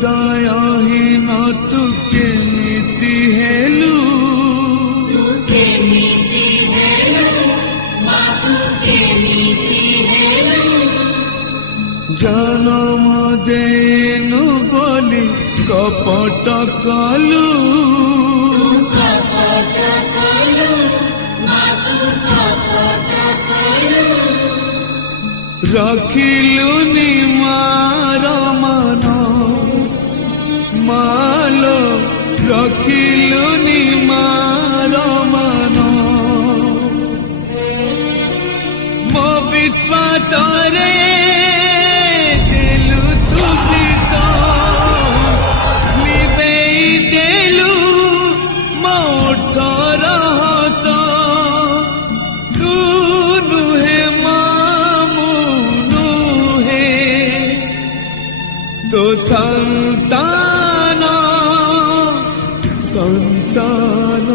ହୃଦୟହୀନ ତୁ କେମିତି ହେଲୁ, ଜନମ ଦେନୁ ବୋଲି କପଟ କଲୁ, ରଖିଲୁନି ମାର ମନ ମାଲୋ, ରଖିଲୁନି ମାର ମନ। ମୋ ବିଶ୍ୱାସରେ ଦେଲୁ ସୁବିତ, ଲିଭେଇ ଦେଲୁ ମୋ ଓଠର ହସ। ତୁ ନୁହେଁ ମୁଁ ନୁହେଁ ତୋ ସନ୍ତାନ, ସନ୍ତାନ।